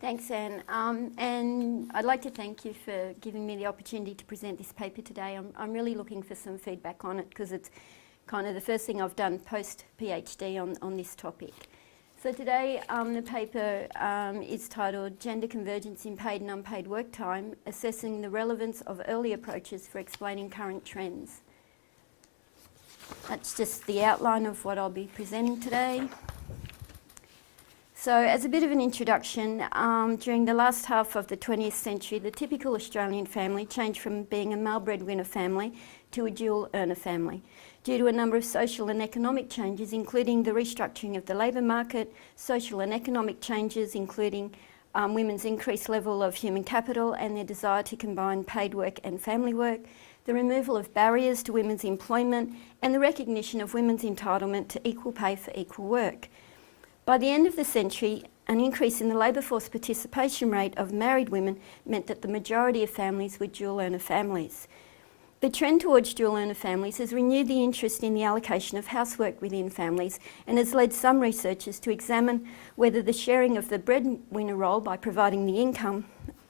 Thanks, Anne. And I'd like to thank you for giving me the opportunity to present this paper today. I'm really looking for some feedback on it because it's kind of the first thing I've done post-PhD on this topic. So today the paper is titled Gender Convergence in Paid and Unpaid Work Time, Assessing the Relevance of Early Approaches for Explaining Current Trends. That's just the outline of what I'll be presenting today. So as a bit of an introduction, during the last half of the 20th century, the typical Australian family changed from being a male breadwinner family to a dual earner family due to a number of social and economic changes, including the restructuring of the labour market, social and economic changes, including women's increased level of human capital and their desire to combine paid work and family work, the removal of barriers to women's employment, and the recognition of women's entitlement to equal pay for equal work. By the end of the century, an increase in the labour force participation rate of married women meant that the majority of families were dual earner families. The trend towards dual earner families has renewed the interest in the allocation of housework within families and has led some researchers to examine whether the sharing of the breadwinner role by providing the income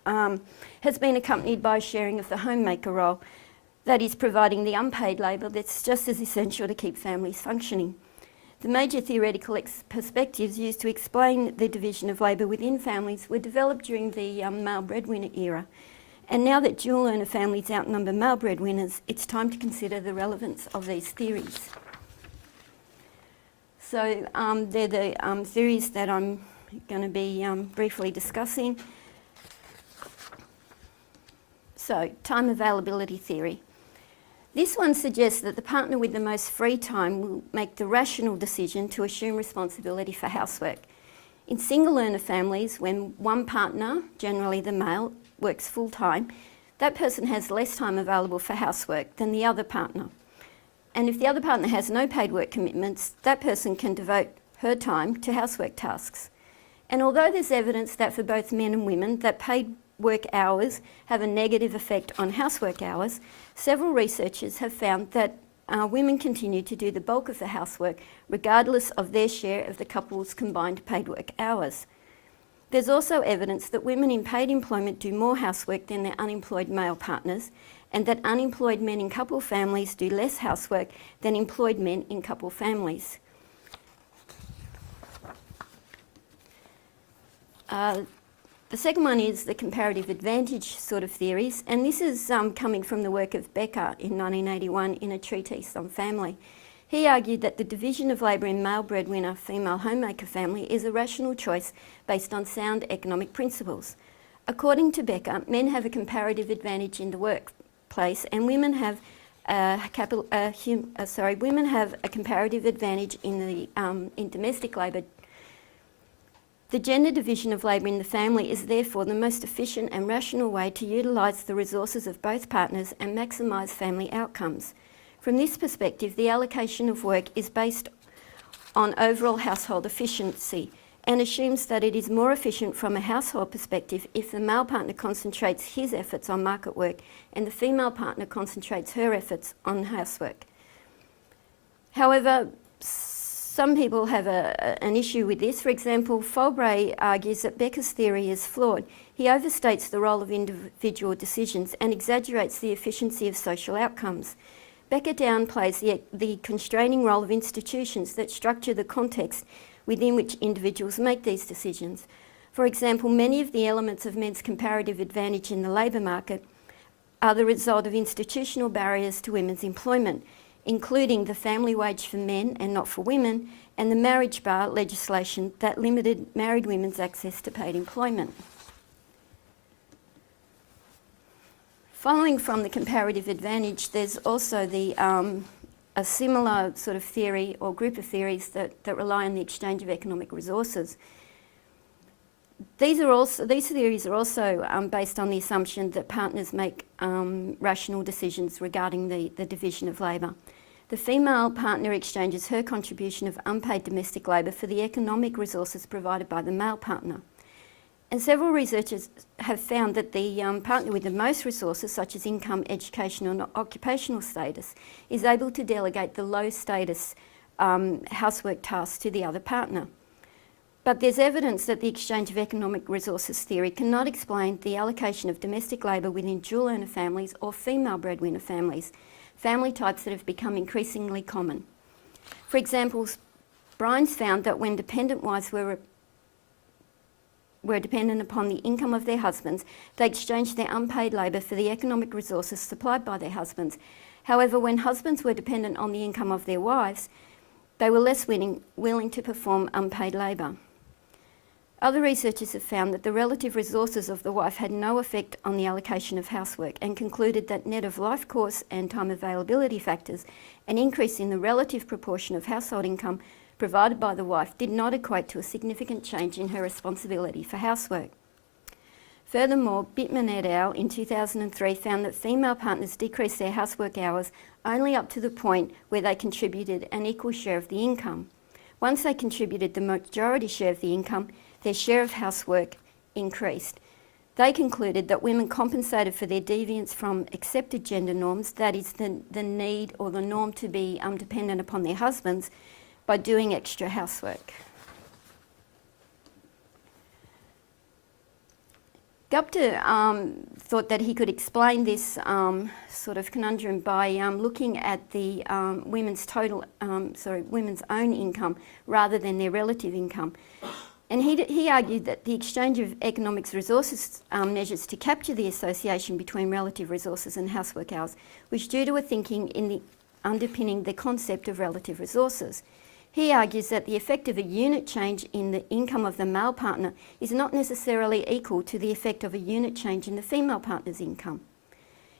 has been accompanied by a sharing of the homemaker role, that is, providing the unpaid labour that's just as essential to keep families functioning. The major theoretical perspectives used to explain the division of labour within families were developed during the male breadwinner era. And now that dual earner families outnumber male breadwinners, it's time to consider the relevance of these theories. So they're the theories that I'm going to be briefly discussing. So, time availability theory. This one suggests that the partner with the most free time will make the rational decision to assume responsibility for housework. In single earner families, when one partner, generally the male, works full-time, that person has less time available for housework than the other partner. And if the other partner has no paid work commitments, that person can devote her time to housework tasks. And although there's evidence that for both men and women that paid work hours have a negative effect on housework hours, several researchers have found that women continue to do the bulk of the housework regardless of their share of the couple's combined paid work hours. There's also evidence that women in paid employment do more housework than their unemployed male partners, and that unemployed men in couple families do less housework than employed men in couple families. The second one is the comparative advantage sort of theories, and this is coming from the work of Becker in 1981 in a treatise on family. He argued that the division of labour in male breadwinner, female homemaker family is a rational choice based on sound economic principles. According to Becker, men have a comparative advantage in the workplace, and women have a comparative advantage in domestic labour. The gender division of labour in the family is therefore the most efficient and rational way to utilise the resources of both partners and maximise family outcomes. From this perspective, the allocation of work is based on overall household efficiency and assumes that it is more efficient from a household perspective if the male partner concentrates his efforts on market work and the female partner concentrates her efforts on housework. However, some people have an issue with this. For example, Fulbray argues that Becker's theory is flawed. He overstates the role of individual decisions and exaggerates the efficiency of social outcomes. Becker downplays the constraining role of institutions that structure the context within which individuals make these decisions. For example, many of the elements of men's comparative advantage in the labour market are the result of institutional barriers to women's employment, including the family wage for men and not for women, and the marriage bar legislation that limited married women's access to paid employment. Following from the comparative advantage, there's also a similar sort of theory or group of theories that rely on the exchange of economic resources. These theories are also based on the assumption that partners make rational decisions regarding the division of labour. The female partner exchanges her contribution of unpaid domestic labour for the economic resources provided by the male partner. And several researchers have found that the partner with the most resources, such as income, education or occupational status, is able to delegate the low status housework tasks to the other partner. But there's evidence that the exchange of economic resources theory cannot explain the allocation of domestic labour within dual earner families or female breadwinner families, family types that have become increasingly common. For example, Brines found that when dependent wives were dependent upon the income of their husbands, they exchanged their unpaid labour for the economic resources supplied by their husbands. However, when husbands were dependent on the income of their wives, they were less willing to perform unpaid labour. Other researchers have found that the relative resources of the wife had no effect on the allocation of housework and concluded that net of life course and time availability factors, an increase in the relative proportion of household income provided by the wife did not equate to a significant change in her responsibility for housework. Furthermore, Bittman et al. In 2003 found that female partners decreased their housework hours only up to the point where they contributed an equal share of the income. Once they contributed the majority share of the income, their share of housework increased. They concluded that women compensated for their deviance from accepted gender norms, that is the need or the norm to be dependent upon their husbands, by doing extra housework. Gupta thought that he could explain this sort of conundrum by looking at the women's own income rather than their relative income. And he argued that the exchange of economics resources measures to capture the association between relative resources and housework hours was due to a thinking in the underpinning the concept of relative resources. He argues that the effect of a unit change in the income of the male partner is not necessarily equal to the effect of a unit change in the female partner's income.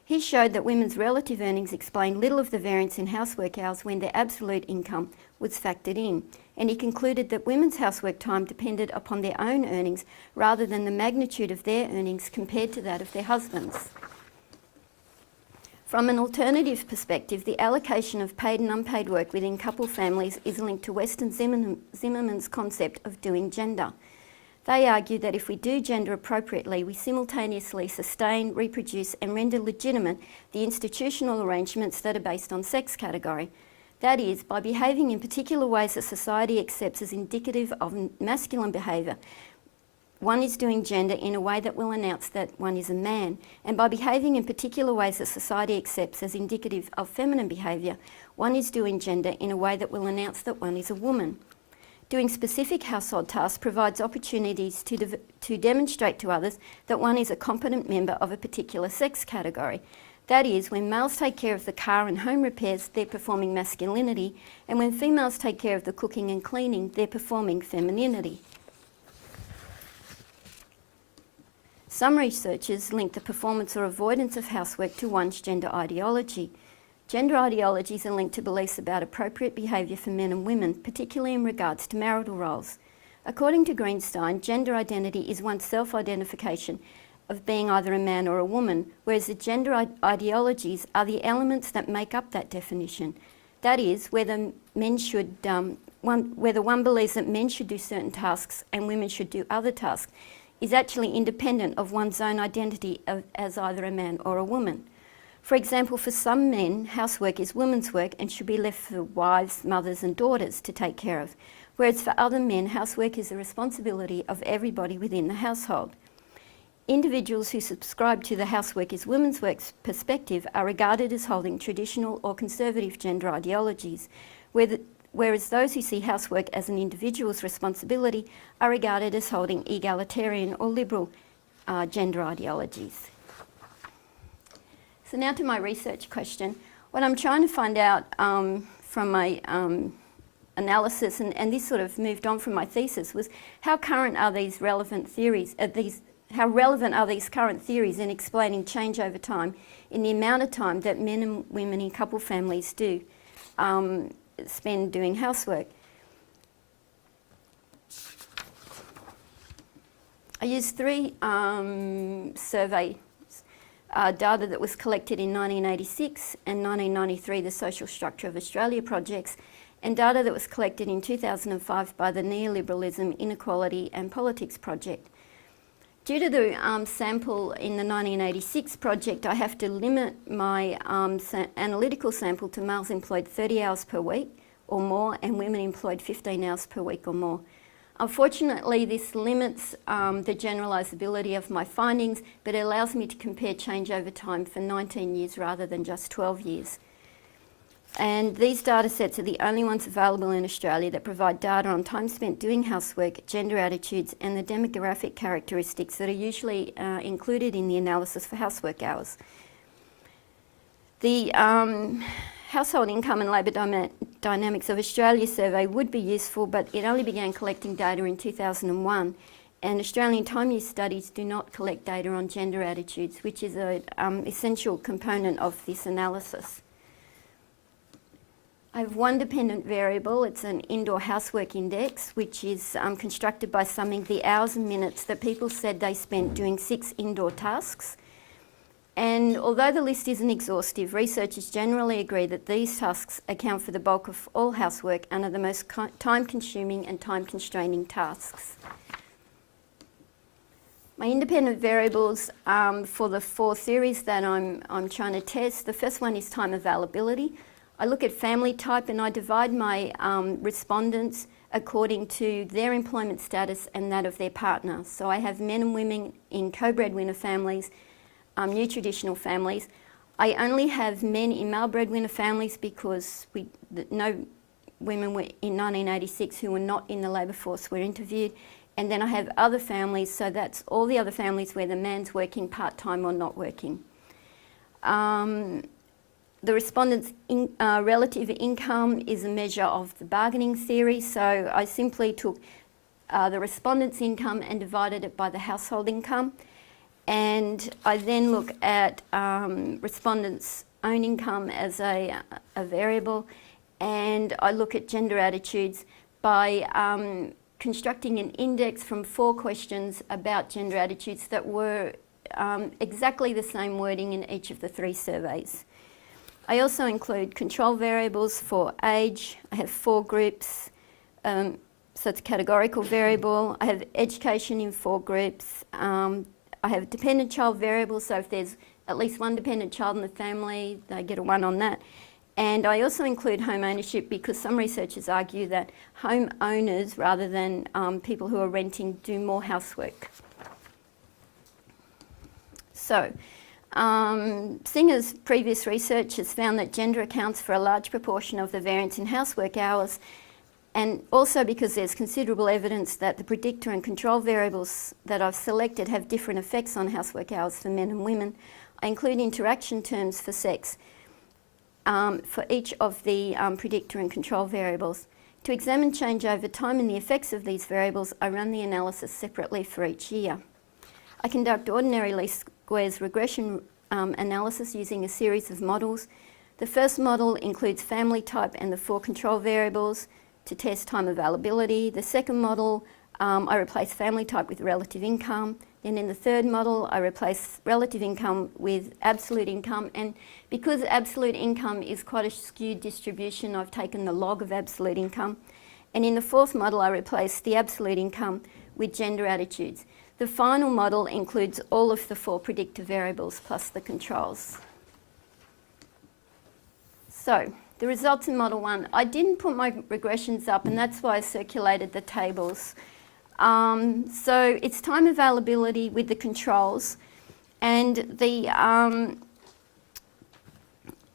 He showed that women's relative earnings explain little of the variance in housework hours when their absolute income was factored in, and he concluded that women's housework time depended upon their own earnings rather than the magnitude of their earnings compared to that of their husbands. From an alternative perspective, the allocation of paid and unpaid work within couple families is linked to Weston Zimmerman's concept of doing gender. They argue that if we do gender appropriately, we simultaneously sustain, reproduce and render legitimate the institutional arrangements that are based on sex category. That is, by behaving in particular ways that society accepts as indicative of masculine behaviour, one is doing gender in a way that will announce that one is a man, and by behaving in particular ways that society accepts as indicative of feminine behaviour, one is doing gender in a way that will announce that one is a woman. Doing specific household tasks provides opportunities to demonstrate to others that one is a competent member of a particular sex category. That is, when males take care of the car and home repairs, they're performing masculinity, and when females take care of the cooking and cleaning, they're performing femininity. Some researchers link the performance or avoidance of housework to one's gender ideology. Gender ideologies are linked to beliefs about appropriate behaviour for men and women, particularly in regards to marital roles. According to Greenstein, gender identity is one's self-identification of being either a man or a woman, whereas the gender ideologies are the elements that make up that definition. That is, whether one believes that men should do certain tasks and women should do other tasks is actually independent of one's own identity as either a man or a woman. For example, for some men, housework is women's work and should be left for wives, mothers and daughters to take care of, whereas for other men, housework is the responsibility of everybody within the household. Individuals who subscribe to the housework is women's work perspective are regarded as holding traditional or conservative gender ideologies, whereas those who see housework as an individual's responsibility are regarded as holding egalitarian or liberal gender ideologies. So now to my research question. What I'm trying to find out from my analysis, and this sort of moved on from my thesis, was how current are these relevant theories, how relevant are these current theories in explaining change over time in the amount of time that men and women in couple families do spend doing housework. I used three survey data that was collected in 1986 and 1993, the Social Structure of Australia projects, and data that was collected in 2005 by the Neoliberalism, Inequality and Politics project. Due to the sample in the 1986 project, I have to limit my analytical sample to males employed 30 hours per week or more and women employed 15 hours per week or more. Unfortunately, this limits the generalisability of my findings, but it allows me to compare change over time for 19 years rather than just 12 years. And these data sets are the only ones available in Australia that provide data on time spent doing housework, gender attitudes, and the demographic characteristics that are usually included in the analysis for housework hours. The Household Income and Labour Dynamics of Australia survey would be useful, but it only began collecting data in 2001, and Australian time use studies do not collect data on gender attitudes, which is an essential component of this analysis. I have one dependent variable. It's an indoor housework index, which is constructed by summing the hours and minutes that people said they spent doing 6 indoor tasks. And although the list isn't exhaustive, researchers generally agree that these tasks account for the bulk of all housework and are the most time-consuming and time-constraining tasks. My independent variables for the 4 theories that I'm trying to test, the first one is time availability. I look at family type and I divide my respondents according to their employment status and that of their partner. So I have men and women in co-breadwinner families, new traditional families. I only have men in male breadwinner families because no women were in 1986 who were not in the labour force were interviewed. And then I have other families, so that's all the other families where the man's working part-time or not working. The respondent's relative income is a measure of the bargaining theory, so I simply took the respondent's income and divided it by the household income. And I then look at respondents' own income as a variable, and I look at gender attitudes by constructing an index from 4 questions about gender attitudes that were exactly the same wording in each of the 3 surveys. I also include control variables for age. I have 4 groups, so it's a categorical variable. I have education in 4 groups. I have dependent child variables, so if there's at least one dependent child in the family, they get a 1 on that. And I also include home ownership because some researchers argue that home owners, rather than people who are renting, do more housework. So, Singer's previous research has found that gender accounts for a large proportion of the variance in housework hours, and also because there's considerable evidence that the predictor and control variables that I've selected have different effects on housework hours for men and women. I include interaction terms for sex for each of the predictor and control variables. To examine change over time and the effects of these variables, I run the analysis separately for each year. I conduct ordinary least squares regression analysis using a series of models. The first model includes family type and the 4 control variables to test time availability. The second model, I replace family type with relative income. Then in the third model, I replace relative income with absolute income. And because absolute income is quite a skewed distribution, I've taken the log of absolute income. And in the fourth model, I replace the absolute income with gender attitudes. The final model includes all of the 4 predictor variables plus the controls. So, the results in Model 1. I didn't put my regressions up, and that's why I circulated the tables. So it's time availability with the controls, and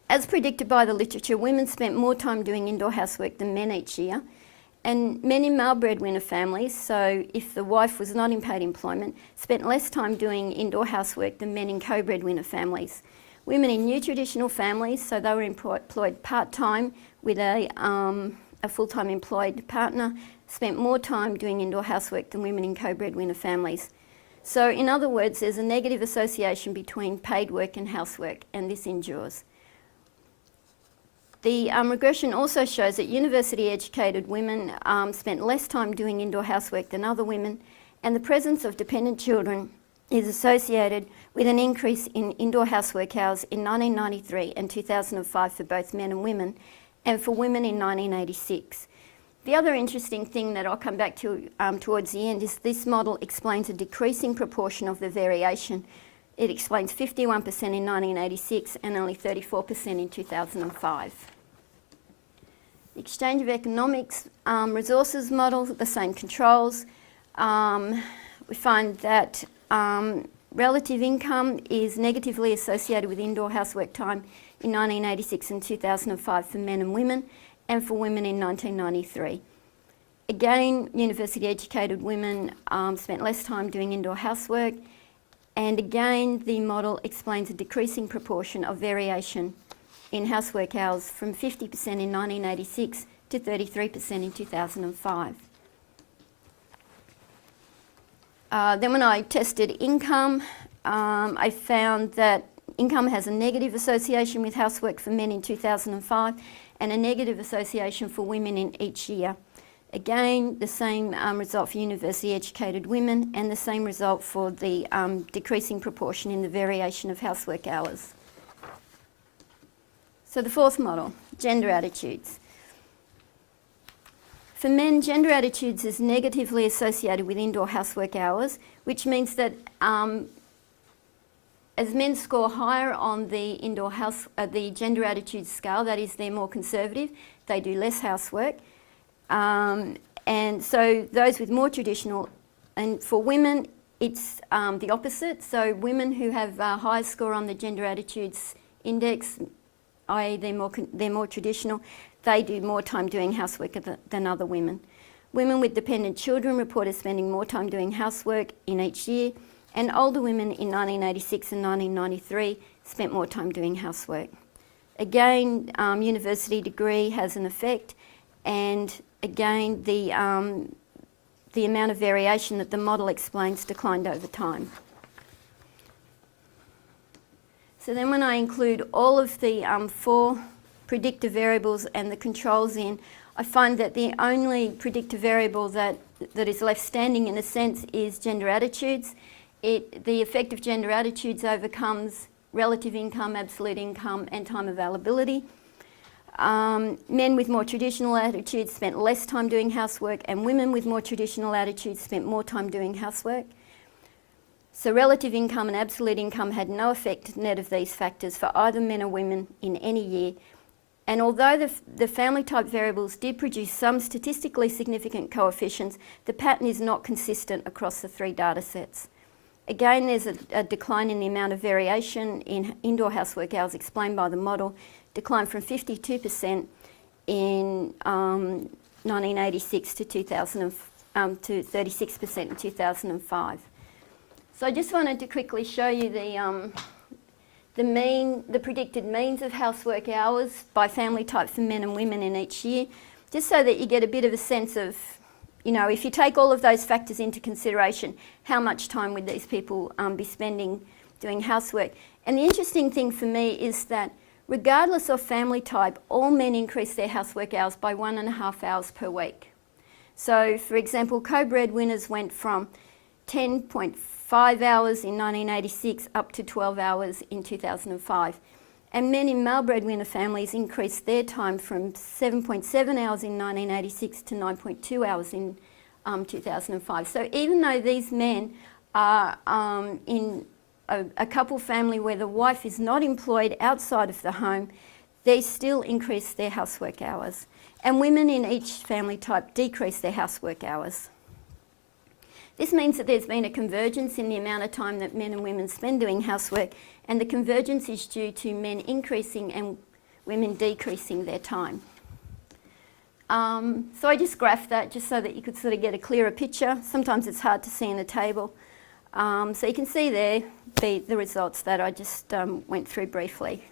as predicted by the literature, women spent more time doing indoor housework than men each year. And men in male breadwinner families, so if the wife was not in paid employment, spent less time doing indoor housework than men in co-breadwinner families. Women in new traditional families, so they were employed part-time with a full-time employed partner, spent more time doing indoor housework than women in co-breadwinner families. So in other words, there's a negative association between paid work and housework, and this endures. The regression also shows that university-educated women spent less time doing indoor housework than other women, and the presence of dependent children is associated with an increase in indoor housework hours in 1993 and 2005 for both men and women, and for women in 1986. The other interesting thing that I'll come back to towards the end is this model explains a decreasing proportion of the variation. It explains 51% in 1986 and only 34% in 2005. The exchange of economics resources model, the same controls. We find that relative income is negatively associated with indoor housework time in 1986 and 2005 for men and women, and for women in 1993. Again, university-educated women spent less time doing indoor housework, and again, the model explains a decreasing proportion of variation in housework hours from 50% in 1986 to 33% in 2005. Then when I tested income, I found that income has a negative association with housework for men in 2005 and a negative association for women in each year. Again, the same result for university-educated women and the same result for the decreasing proportion in the variation of housework hours. So the fourth model, gender attitudes. For men, gender attitudes is negatively associated with indoor housework hours, which means that as men score higher on the the gender attitudes scale, that is, they're more conservative, they do less housework. And so those with more traditional, and for women, it's the opposite. So women who have a higher score on the gender attitudes index, i.e. they're more traditional, they do more time doing housework than other women. Women with dependent children reported spending more time doing housework in each year, and older women in 1986 and 1993 spent more time doing housework. Again, university degree has an effect, and again, the amount of variation that the model explains declined over time. So then when I include all of the 4 predictor variables and the controls in, I find that the only predictor variable that is left standing in a sense is gender attitudes. The effect of gender attitudes overcomes relative income, absolute income, and time availability. Men with more traditional attitudes spent less time doing housework, and women with more traditional attitudes spent more time doing housework. So relative income and absolute income had no effect net of these factors for either men or women in any year. And although the family type variables did produce some statistically significant coefficients, the pattern is not consistent across the 3 data sets. Again, there's a decline in the amount of variation in indoor housework hours explained by the model, declined from 52% in 1986 to 36% in 2005. So I just wanted to quickly show you the predicted means of housework hours by family type for men and women in each year, just so that you get a bit of a sense of, you know, if you take all of those factors into consideration, how much time would these people be spending doing housework? And the interesting thing for me is that regardless of family type, all men increase their housework hours by 1.5 hours per week. So, for example, co-breadwinners went from 10.5 hours in 1986 up to 12 hours in 2005. And men in male breadwinner families increased their time from 7.7 hours in 1986 to 9.2 hours in 2005. So even though these men are in a couple family where the wife is not employed outside of the home, they still increase their housework hours. And women in each family type decrease their housework hours. This means that there's been a convergence in the amount of time that men and women spend doing housework, and the convergence is due to men increasing and women decreasing their time. So I just graphed that just so that you could sort of get a clearer picture. Sometimes it's hard to see in a table. So you can see there the results that I just went through briefly.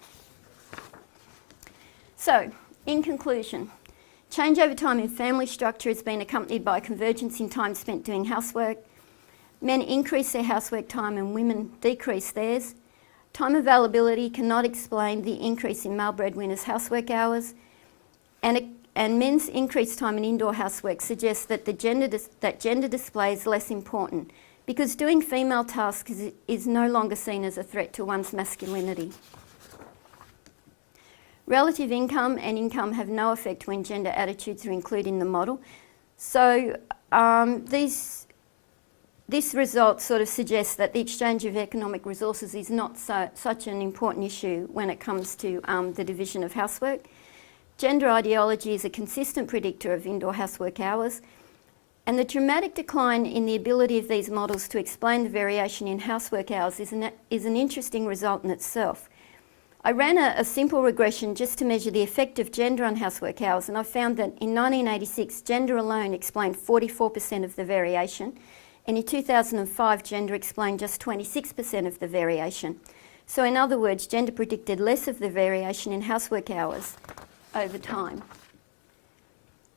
So, in conclusion, change over time in family structure has been accompanied by a convergence in time spent doing housework. Men increase their housework time and women decrease theirs. Time availability cannot explain the increase in male breadwinners' housework hours. And men's increased time in indoor housework suggests that gender display is less important, because doing female tasks is no longer seen as a threat to one's masculinity. Relative income and income have no effect when gender attitudes are included in the model. So this result sort of suggests that the exchange of economic resources is not such an important issue when it comes to the division of housework. Gender ideology is a consistent predictor of indoor housework hours, and the dramatic decline in the ability of these models to explain the variation in housework hours is an interesting result in itself. I ran a simple regression just to measure the effect of gender on housework hours, and I found that in 1986, gender alone explained 44% of the variation, and in 2005, gender explained just 26% of the variation. So in other words, gender predicted less of the variation in housework hours over time.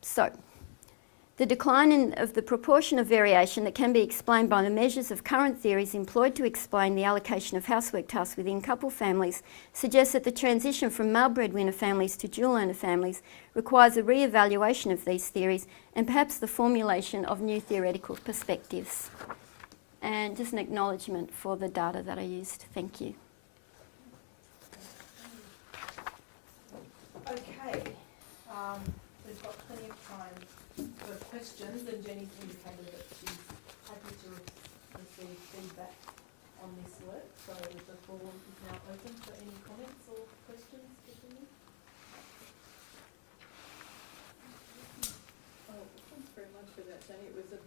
So, the decline of the proportion of variation that can be explained by the measures of current theories employed to explain the allocation of housework tasks within couple families suggests that the transition from male breadwinner families to dual earner families requires a re-evaluation of these theories and perhaps the formulation of new theoretical perspectives. And just an acknowledgement for the data that I used. Thank you. Okay, we've got plenty of time for questions, and Jenny's indicated that she's happy to receive feedback on this work, so the floor is now open for any comments or questions for Jenny. Oh, thanks very much for that, Jenny. It was a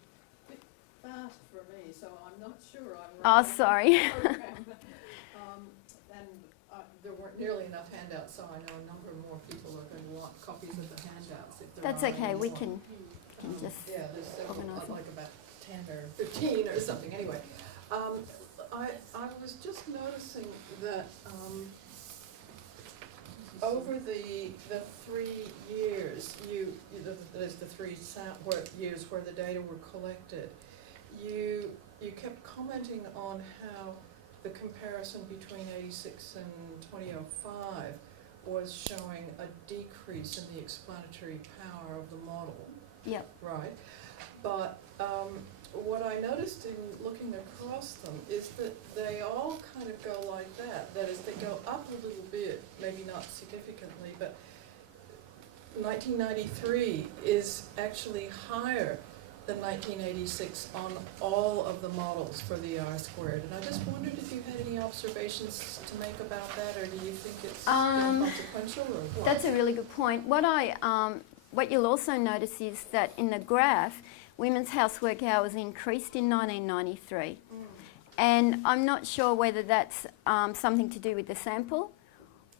bit fast for me, so I'm not sure I'm Oh, sorry. There weren't nearly enough handouts, so I know a number more people are going to want copies of the handouts. If there That's are okay, any we more. can just Yeah, there's several, organise them. like about 10 or 15 or something. Anyway, I was just noticing that over the 3 years, there's the 3 years where the data were collected, you kept commenting on how the comparison between 86 and 2005 was showing a decrease in the explanatory power of the model. Yep. Right. But what I noticed in looking across them is that they all kind of go like that. That is, they go up a little bit, maybe not significantly, but 1993 is actually higher than 1986 on all of the models for the R-squared. And I just wondered if you had any observations to make about that, or do you think it's consequential, or what? That's a really good point. What you'll also notice is that in the graph, women's housework hours increased in 1993. And I'm not sure whether that's something to do with the sample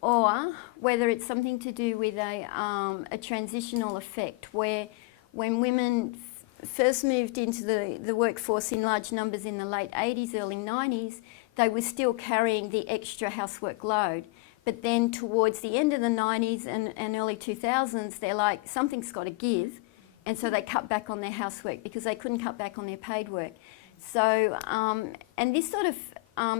or whether it's something to do with a transitional effect where when women first moved into the workforce in large numbers in the late 80s, early 90s, they were still carrying the extra housework load. But then towards the end of the 90s and early 2000s, they're like, something's got to give. And so they cut back on their housework because they couldn't cut back on their paid work. So, and this sort of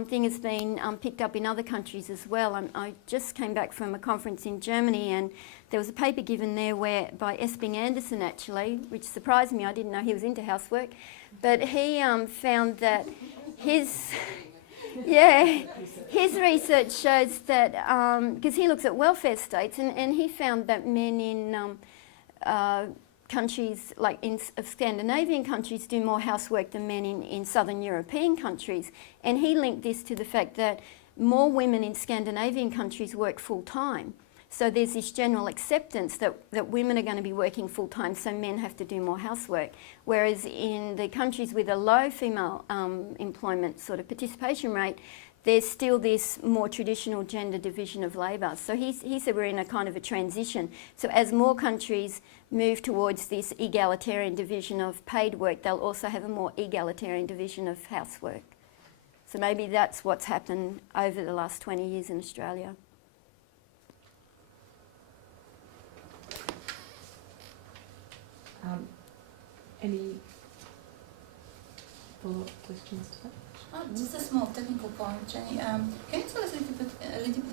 thing has been picked up in other countries as well. I just came back from a conference in Germany, and there was a paper given there by Esping Anderson, actually, which surprised me. I didn't know he was into housework. But he found that his research shows that, because he looks at welfare states, and he found that men in countries like of Scandinavian countries do more housework than men in Southern European countries. And he linked this to the fact that more women in Scandinavian countries work full time. So there's this general acceptance that women are going to be working full time, so men have to do more housework. Whereas in the countries with a low female employment sort of participation rate, there's still this more traditional gender division of labour. So he said we're in a kind of a transition. So as more countries move towards this egalitarian division of paid work, they'll also have a more egalitarian division of housework. So maybe that's what's happened over the last 20 years in Australia. Any follow-up questions to that? Just a small technical point, Jenny. Can you tell us a little bit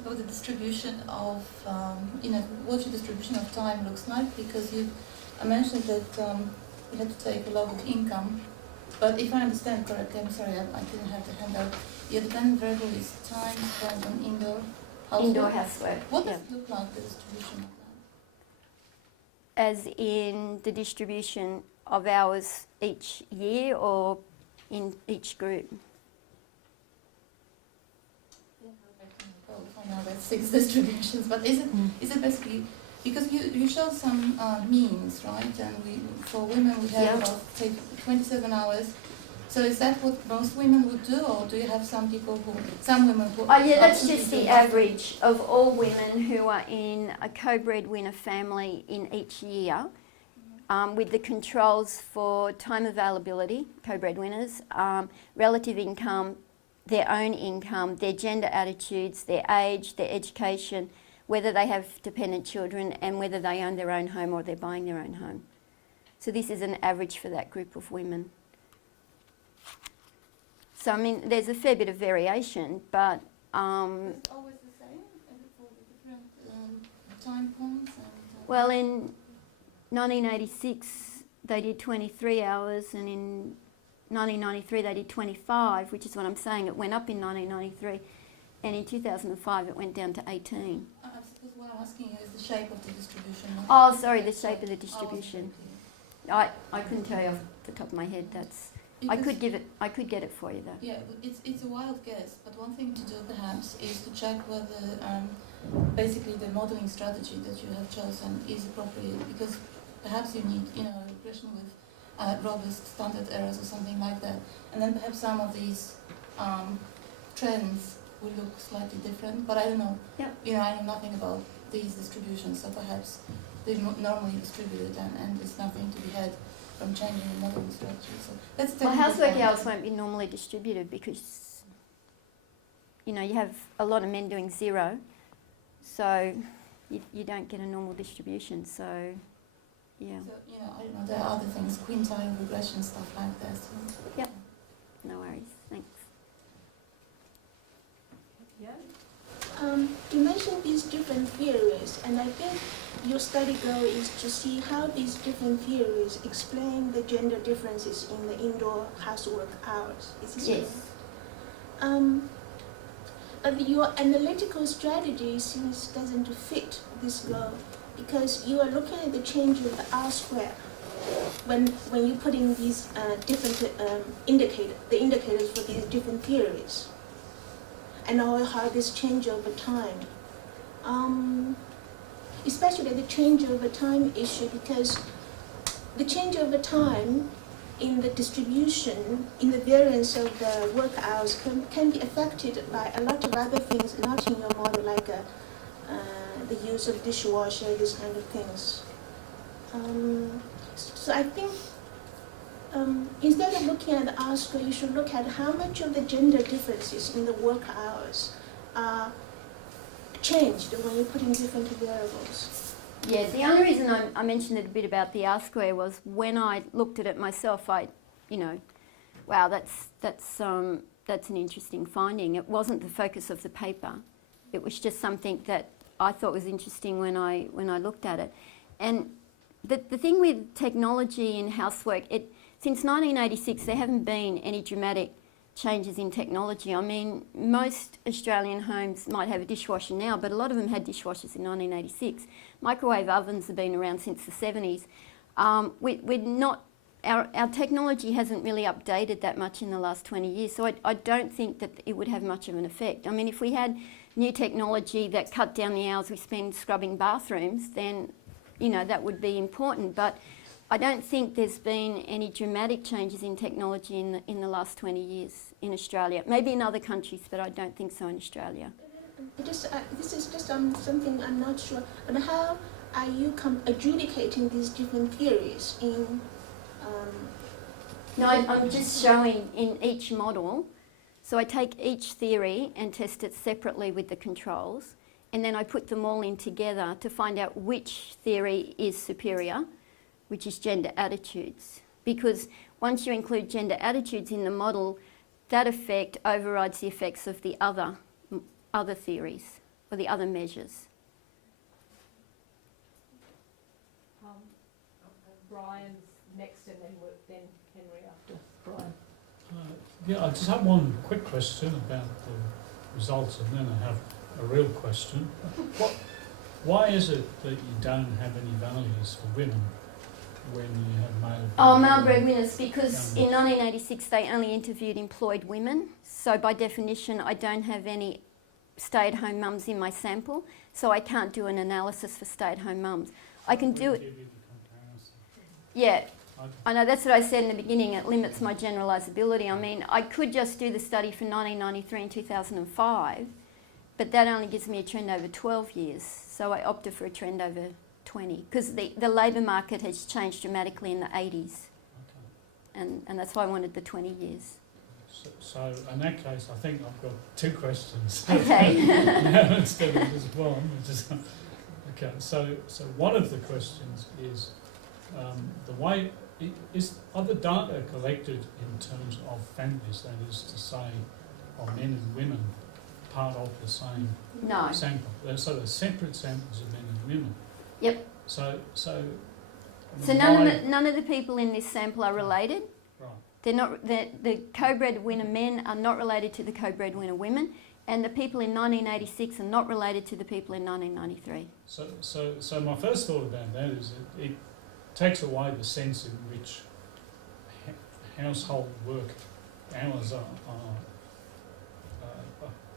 about the distribution of, what your distribution of time looks like? Because you mentioned that you had to take a lot of income, but if I understand correctly, I'm sorry, I didn't have the handout. Your dependent variable is time spent on indoor housework. Indoor housework. What does it look like, the distribution of that? As in the distribution of hours each year or in each group? I know that's 6 distributions, but is it basically because you showed some means, right? And for women we have Yeah. about say 27 hours. So is that what most women would do, or do you have some women who? Oh yeah, that's absolutely just do the nothing? average of all women who are in a co-breadwinner family in each year, with the controls for time availability, co-breadwinners, relative income, their own income, their gender attitudes, their age, their education, whether they have dependent children, and whether they own their own home or they're buying their own home. So this is an average for that group of women. So, I mean, there's a fair bit of variation, but Is it always the same for the different time points? well, in 1986 they did 23 hours, and in 1993 they did 25, which is what I'm saying. It went up in 1993, and in 2005 it went down to 18. I suppose what I'm asking you is the shape of the distribution. Oh, sorry, the shape of the Oh, distribution. okay. I couldn't tell you off the top of my head. I Because- could get it for you though. Yeah, it's a wild guess, but one thing to do perhaps is to check whether basically the modeling strategy that you have chosen is appropriate, because perhaps you need, a regression with robust standard errors or something like that, and then perhaps some of these trends will look slightly different, but I don't know. Yep. I know nothing about these distributions, so perhaps they're normally distributed and there's nothing to be had from changing the modeling strategy. So that's Well, technical housework point. hours won't be normally distributed because, you have a lot of men doing zero, so you don't get a normal distribution. So, yeah, So, I don't know, there are other things, quintile regression, stuff like that. So. Yep. No worries. Thanks. Yeah? You mentioned these different theories, and I think your study goal is to see how these different theories explain the gender differences in the indoor housework hours. Is this Yes. But your analytical strategy seems doesn't fit this goal, because you are looking at the change of the R square when you put in these different indicators for these different theories, and how this change over time. Especially the change over time issue, because the change over time in the distribution, in the variance of the work hours can be affected by a lot of other things not in your model, like the use of dishwasher, these kind of things. So I think instead of looking at the R square, you should look at how much of the gender differences in the work hours are changed when you put in different variables. Yeah, the only reason I mentioned it a bit about the R square was when I looked at it myself, wow, that's an interesting finding. It wasn't the focus of the paper. It was just something that I thought was interesting when I looked at it. And the thing with technology in housework, since 1986 there haven't been any dramatic changes in technology. I mean, most Australian homes might have a dishwasher now, but a lot of them had dishwashers in 1986. Microwave ovens have been around since the 70s. Our technology hasn't really updated that much in the last 20 years, so I don't think that it would have much of an effect. I mean, if we had new technology that cut down the hours we spend scrubbing bathrooms, then, that would be important. But I don't think there's been any dramatic changes in technology in the last 20 years in Australia. Maybe in other countries, but I don't think so in Australia. This is just something I'm not sure. But how are you adjudicating these different theories in? No, I'm just showing in each model. So I take each theory and test it separately with the controls, and then I put them all in together to find out which theory is superior, which is gender attitudes. Because once you include gender attitudes in the model, that effect overrides the effects of the other theories or the other measures. Brian's next, and then Henry after Brian. Yeah, I just have one quick question about the results, and then I have a real question. Why is it that you don't have any values for women when you have male? Oh, male breadwinners, because in 1986 they only interviewed employed women. So by definition, I don't have any stay-at-home mums in my sample, so I can't do an analysis for stay-at-home mums. I can do it. Give you the comparison. Yeah, Okay. I know, that's what I said in the beginning, it limits my generalisability. I mean, I could just do the study for 1993 and 2005, but that only gives me a trend over 12 years, so I opted for a trend over 20, because the labour market has changed dramatically in the 80s, Okay. and that's why I wanted the 20 years. So in that case, I think I've got two questions. Okay. Instead of just one. Okay, so one of the questions is the way, are the data collected in terms of families, that is to say, are men and women part of the same No. sample? So they're separate samples of men and women. Yep. So So why- none of the people in this sample are related. Right. They're not, the co-breadwinner men are not related to the co-breadwinner women, and the people in 1986 are not related to the people in 1993. So my first thought about that is it takes away the sense in which household work hours are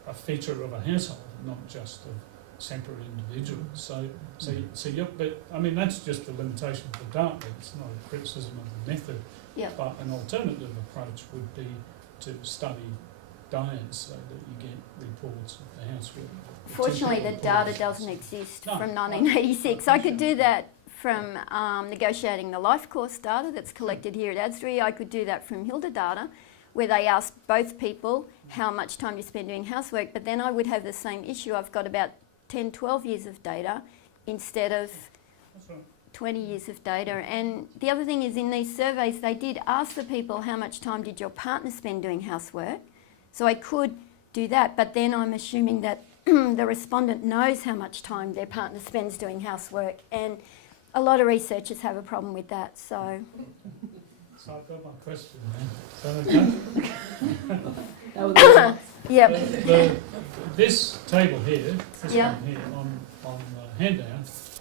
a feature of a household, not just of separate individuals. So yeah, but I mean that's just a limitation of the data. It's not a criticism of the method. Yep. But an alternative approach would be to study diets so that you get reports of the housework. Fortunately, the data doesn't exist from 1986. I could do that from negotiating the life course data that's collected here at ADSRI. I could do that from Hilda data, where they ask both people how much time you spend doing housework, but then I would have the same issue. I've got about 10, 12 years of data instead of That's right. 20 years of data. And the other thing is, in these surveys, they did ask the people how much time did your partner spend doing housework. So I could do that, but then I'm assuming that the respondent knows how much time their partner spends doing housework, and a lot of researchers have a problem with that. So So I've got my question now. So okay. yep. This table here, this Yeah. one here on the handout,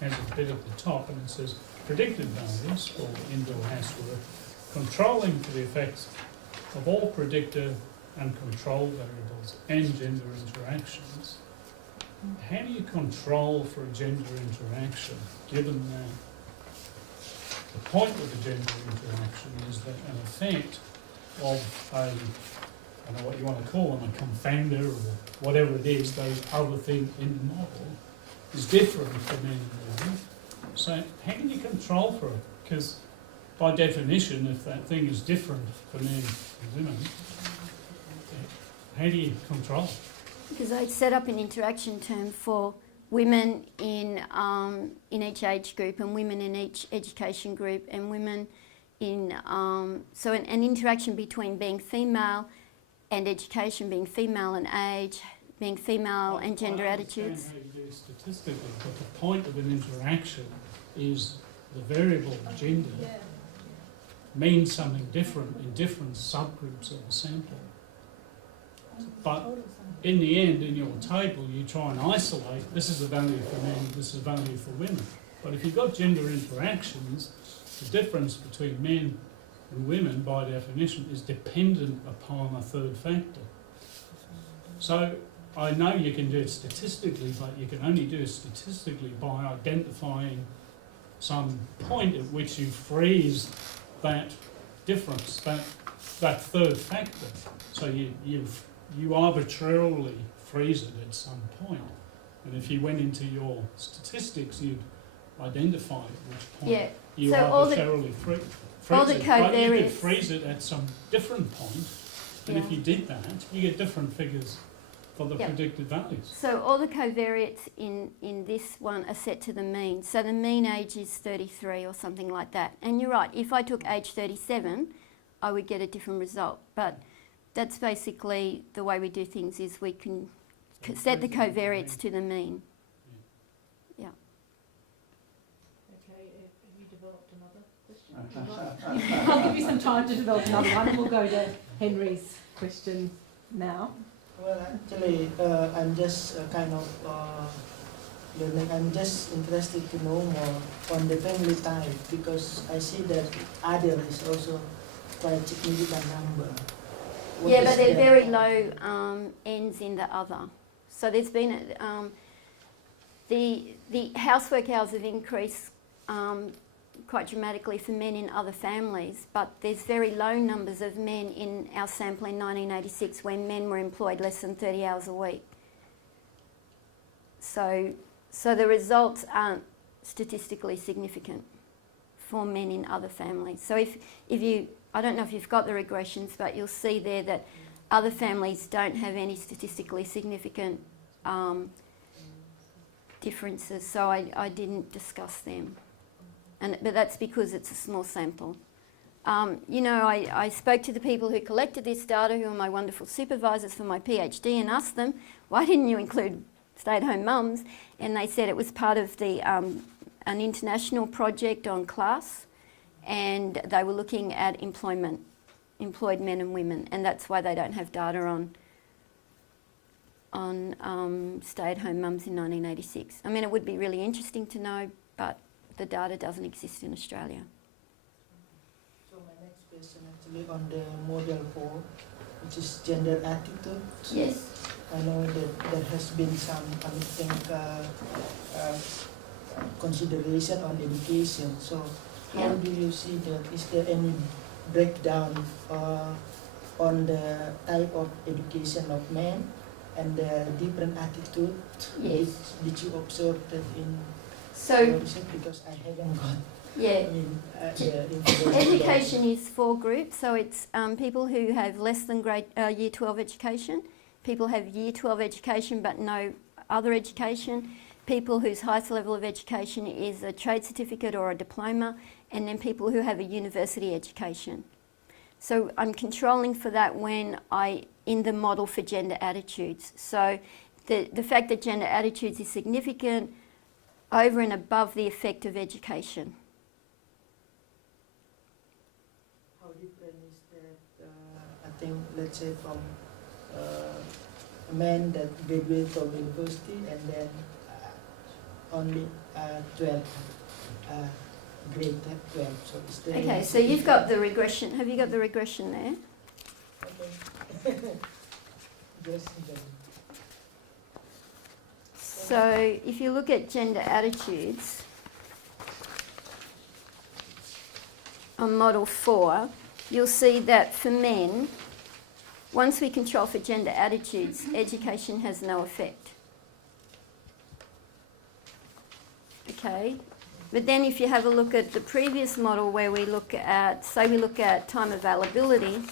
has a bit at the top and it says predicted values for indoor housework, controlling for the effects of all predictor and control variables and gender interactions. How do you control for a gender interaction, given that the point of the gender interaction is that an effect of a, I don't know what you want to call them, a confounder or whatever it is, those other things in the model, is different for men and women. So how can you control for it? Because by definition, if that thing is different for men and women, how do you control it? Because I set up an interaction term for women in each age group and women in each education group and women in, so an interaction between being female and education, being female and age, being female and gender attitudes. I understand how you do it statistically, but the point of an interaction is the variable gender means something different in different subgroups of the sample. But in the end, in your table, you try and isolate, this is the value for men, this is the value for women. But if you've got gender interactions, the difference between men and women, by definition, is dependent upon a third factor. So I know you can do it statistically, but you can only do it statistically by identifying some point at which you freeze that difference, that third factor. So you arbitrarily freeze it at some point. And if you went into your statistics, you'd identify at which point Yeah. you So all the- arbitrarily freeze all the it. But you could covariates- freeze it at some different point, and if Yeah. you did that, you get different figures for the Yep. predicted values. So all the covariates in this one are set to the mean. So the mean age is 33 or something like that. And you're right, if I took age 37, I would get a different result. But that's basically the way we do things, is we can set the covariates to the mean. Okay, have you developed another question? I'll give you some time to develop another one, and we'll go to Henry's question now. Well, actually, I'm just kind of learning. I'm just interested to know more on the family type, because I see that other is also quite significant number. What Yeah, is but they're the- very low ends in the other. So there's been the housework hours have increased quite dramatically for men in other families, but there's very low numbers of men in our sample in 1986 when men were employed less than 30 hours a week. So the results aren't statistically significant for men in other families. So if you, I don't know if you've got the regressions, but you'll see there that other families don't have any statistically significant differences, so I didn't discuss them. But that's because it's a small sample. You know, I spoke to the people who collected this data, who are my wonderful supervisors for my PhD, and asked them, why didn't you include stay-at-home mums? And they said it was part of the an international project on class, and they were looking at employed men and women, and that's why they don't have data on stay-at-home mums in 1986. I mean, it would be really interesting to know, but the data doesn't exist in Australia. So my next question actually on the model 4, which is gender attitude. Yes. I know that there has been some, I think, consideration on education. So how Yeah. do you see that? Is there any breakdown on the type of education of men and the different attitude? Yes. Did you observe that in So, your research? Because I haven't got yeah. the information. Education is 4 groups, so it's people who have less than year 12 education, people who have year 12 education but no other education, people whose highest level of education is a trade certificate or a diploma, and then people who have a university education. So I'm controlling for that when in the model for gender attitudes. So the fact that gender attitudes is significant over and above the effect of education. How different is that, I think, let's say from a man that graduated from university and then only 12, grade 12. So is there Okay, so you've got the regression. Have you got the regression there? Okay. Yes, then. So if you look at gender attitudes on model 4, you'll see that for men, once we control for gender attitudes, education has no effect. Okay, but then if you have a look at the previous model where we look at, say we look at time availability,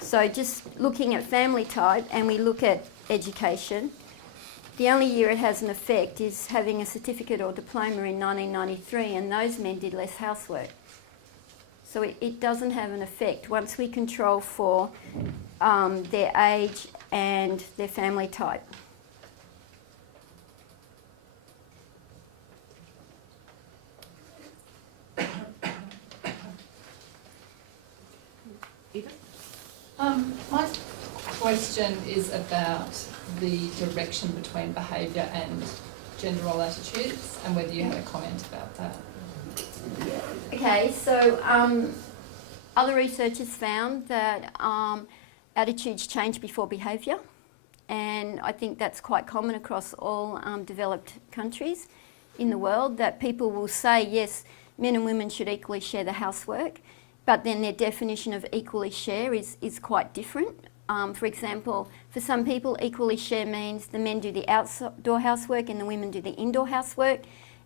so just looking at family type and we look at education, the only year it has an effect is having a certificate or diploma in 1993, and those men did less housework. So it doesn't have an effect once we control for their age and their family type. My question is about the direction between behaviour and gender role attitudes, and whether you had a comment about that. Okay, so other researchers found that attitudes change before behaviour, and I think that's quite common across all developed countries in the world, that people will say, yes, men and women should equally share the housework, but then their definition of equally share is quite different. For example, for some people, equally share means the men do the outdoor housework and the women do the indoor housework.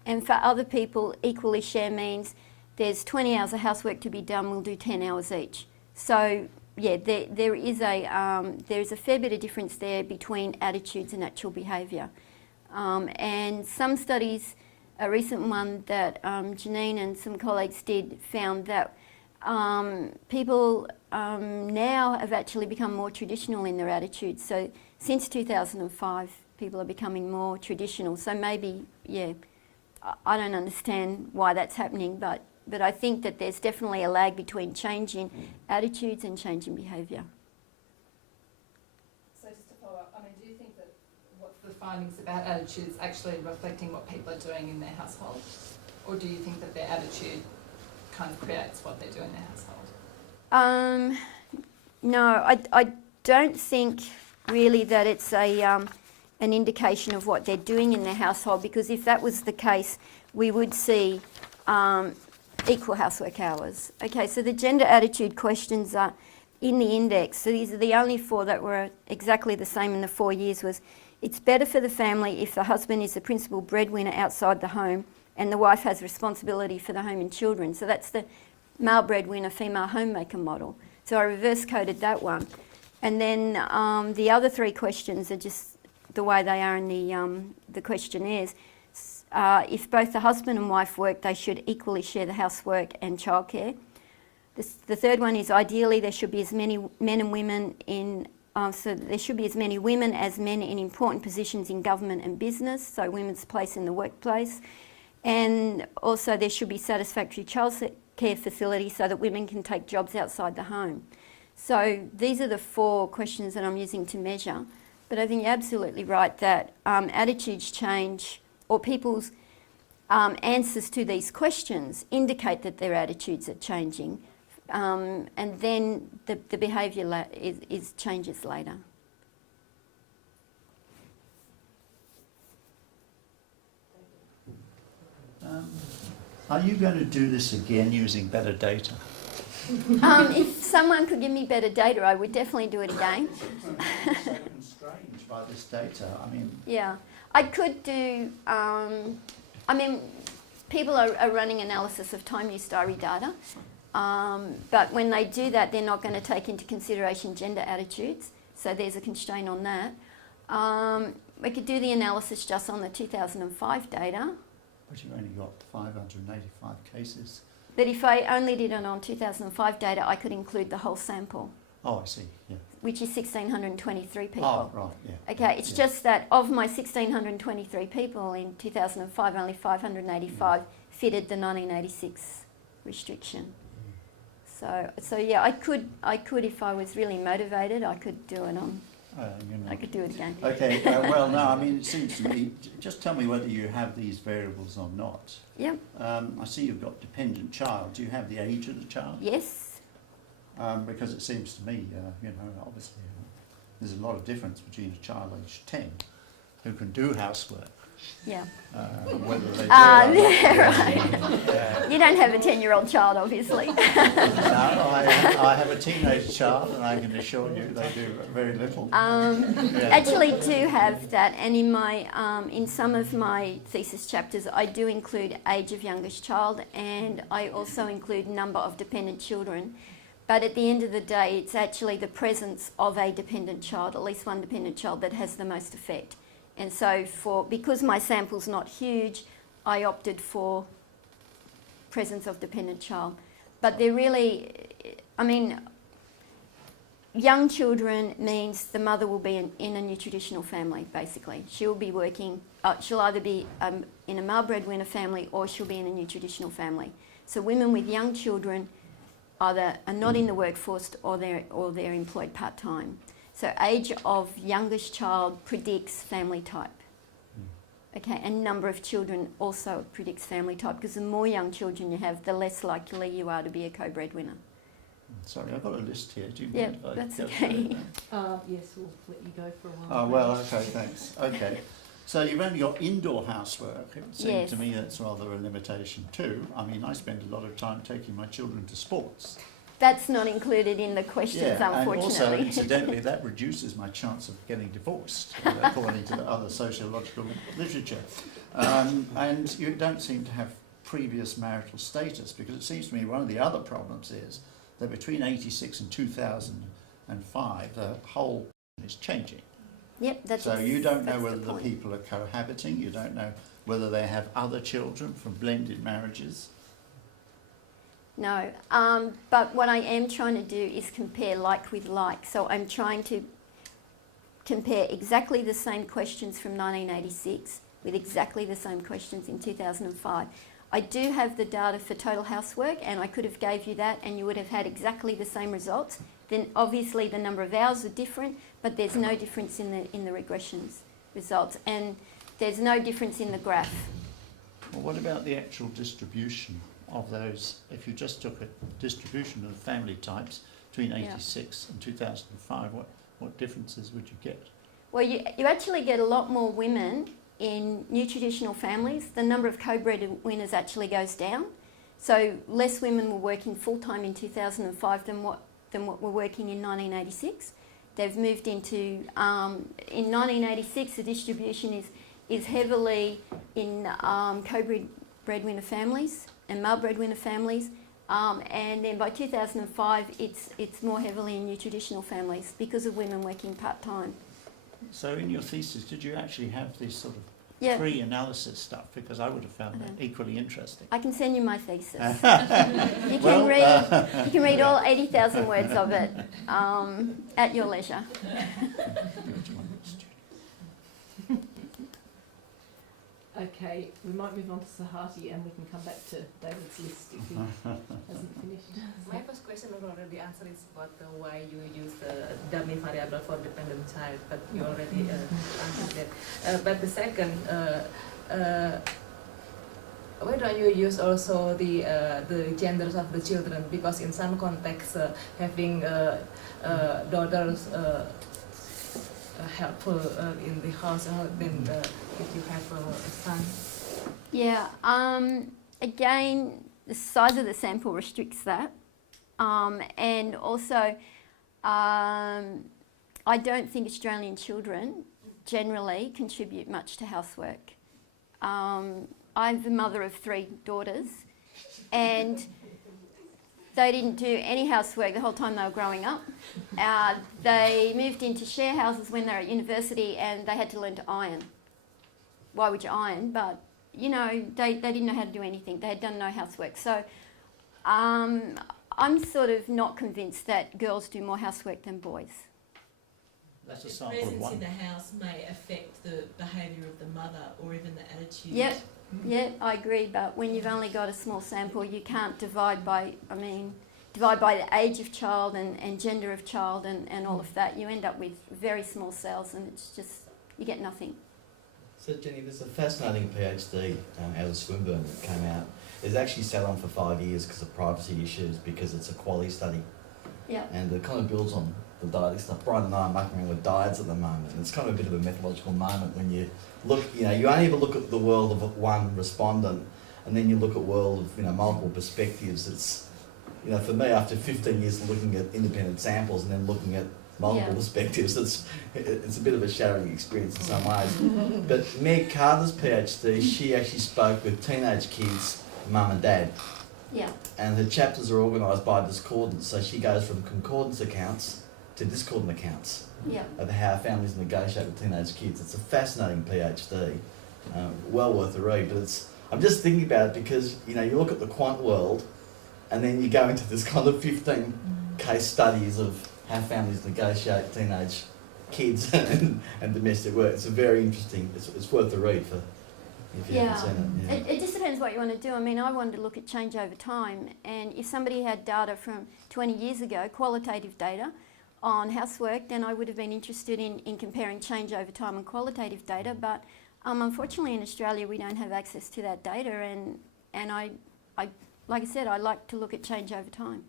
And for other people, equally share means there's 20 hours of housework to be done, we'll do 10 hours each. So yeah, there is a fair bit of difference there between attitudes and actual behaviour. And some studies, a recent one that Janine and some colleagues did, found that people now have actually become more traditional in their attitudes. So since 2005, people are becoming more traditional. So maybe, yeah, I don't understand why that's happening, but I think that there's definitely a lag between changing attitudes and changing behaviour. So just to follow up, I mean, do you think that what's the findings about attitudes actually reflecting what people are doing in their household? Or do you think that their attitude kind of creates what they do in their household? No, I don't think really that it's an indication of what they're doing in their household, because if that was the case, we would see equal housework hours. Okay, so the gender attitude questions are in the index. So these are the only 4 that were exactly the same in the 4 years. Was it's better for the family if the husband is the principal breadwinner outside the home and the wife has responsibility for the home and children. So that's the male breadwinner, female homemaker model. So I reverse coded that one. And then the other 3 questions are just the way they are in the questionnaires. If both the husband and wife work, they should equally share the housework and childcare. The third one is ideally there should be as many men and women in, so there should be as many women as men in important positions in government and business, so women's place in the workplace. And also there should be satisfactory childcare facilities so that women can take jobs outside the home. So these are the 4 questions that I'm using to measure. But I think you're absolutely right that attitudes change, or people's answers to these questions indicate that their attitudes are changing, and then the behaviour changes later. Are you going to do this again using better data? If someone could give me better data, I would definitely do it again. So constrained by this data. I mean, Yeah, I could do, people are running analysis of time use diary data, but when they do that, they're not going to take into consideration gender attitudes, so there's a constraint on that. We could do the analysis just on the 2005 data, but you've only got 585 cases. but if I only did it on 2005 data, I could include the whole sample, Oh, I see. Yeah. which is 1,623 people. Oh, right. Yeah. Okay, it's Yeah. just that of my 1,623 people in 2005, only 585 fitted the 1986 restriction. So yeah, I could if I was really motivated, I could do it on. I could do it again. Okay. Well, no. I mean, it seems to me. Just tell me whether you have these variables or not. Yep. I see you've got dependent child. Do you have the age of the child? Yes. Because it seems to me, obviously, there's a lot of difference between a child aged 10 who can do housework. Yeah. Whether they do Yeah, right. You don't have a 10-year-old child, obviously. No, I have a teenage child, and I can assure you they do very little. Actually do have that, and in some of my thesis chapters I do include age of youngest child, and I also include number of dependent children. But at the end of the day, it's actually the presence of a dependent child, at least one dependent child, that has the most effect. And so because my sample's not huge, I opted for presence of dependent child. But they're really, young children means the mother will be in a new traditional family, basically. She'll be working, she'll either be in a male breadwinner family or she'll be in a new traditional family. So women with young children either are not in the workforce or they're employed part-time. So age of youngest child predicts family type. Okay, and number of children also predicts family type, because the more young children you have, the less likely you are to be a co-breadwinner. Sorry, I've got a list here. Do you Yeah, mind if I that's go okay. through it? Yes, we'll let you go for a while. Oh, well, okay, thanks. Okay. So you've only got indoor housework. It would seem Yes. to me that's rather a limitation too. I mean, I spend a lot of time taking my children to sports. That's not included in the questions, and also, unfortunately. incidentally, that reduces my chance of getting divorced, according to the other sociological literature. And you don't seem to have previous marital status, because it seems to me one of the other problems is that between 86 and 2005, the whole is changing. Yep, that's So you don't know that's the whether the point. people are cohabiting, you don't know whether they have other children from blended marriages. No, but what I am trying to do is compare like with like. So I'm trying to compare exactly the same questions from 1986 with exactly the same questions in 2005. I do have the data for total housework, and I could have gave you that and you would have had exactly the same results. Then obviously the number of hours are different, but there's no difference in the regressions results, and there's no difference in the graph. Well, what about the actual distribution of those? If you just took a distribution of the family types between 86 and 2005, What differences would you get? Well, you actually get a lot more women in new traditional families. The number of co-breadwinners actually goes down. So less women were working full-time in 2005 than what were working in 1986. They've moved into, in 1986 the distribution is heavily in co-breadwinner families and male breadwinner families. And then by 2005 it's more heavily in new traditional families because of women working part-time. So in your thesis, did you actually have this sort of Yeah. pre-analysis stuff? Because I would have found that equally interesting. I can send you my thesis. You can read all 80,000 words of it at your leisure. Okay, we might move on to Sahati and we can come back to David's list if he hasn't finished. My first question was already answered is about why you use the dummy variable for dependent child, but you already answered that. But the second, why don't you use also the genders of the children? Because in some contexts, having daughters helpful in the household than if you have a son. Yeah. Again, the size of the sample restricts that, and also I don't think Australian children generally contribute much to housework. I'm the mother of 3 daughters, and they didn't do any housework the whole time they were growing up. They moved into share houses when they were at university and they had to learn to iron. Why would you iron? But, you know, they didn't know how to do anything. They had done no housework. So I'm sort of not convinced that girls do more housework than boys. That's a The sample of presence one. in the house may affect the behaviour of the mother or even the attitude. Yep. Yeah, I agree, but when you've only got a small sample, you can't divide by the age of child and gender of child and all of that. You end up with very small cells and it's just, you get nothing. So Jenny, there's a fascinating PhD out of Swinburne that came out. It's actually sat on for 5 years because of privacy issues, because it's a quality study. Yeah. And it kind of builds on the dieting stuff. Brian and I are mucking around with diets at the moment, and it's kind of a bit of a methodological moment when you look, you only ever look at the world of one respondent, and then you look at world of, multiple perspectives. It's, for me, after 15 years of looking at independent samples and then looking at multiple perspectives, it's a bit of a shattering experience in some ways. But Meg Carter's PhD, she actually spoke with teenage kids, mum and dad. Yeah. And her chapters are organised by discordance, so she goes from concordance accounts to discordant accounts of how families negotiate with teenage kids. It's a fascinating PhD, well worth a read. But I'm just thinking about it because you look at the quant world, and then you go into this kind of 15 case studies of how families negotiate teenage kids and domestic work. It's a very interesting. It's worth a read for. If you haven't seen it. It just depends what you want to do. I mean, I wanted to look at change over time, and if somebody had data from 20 years ago, qualitative data on housework, then I would have been interested in comparing change over time and qualitative data. But unfortunately in Australia we don't have access to that data, and I like I said, I like to look at change over time.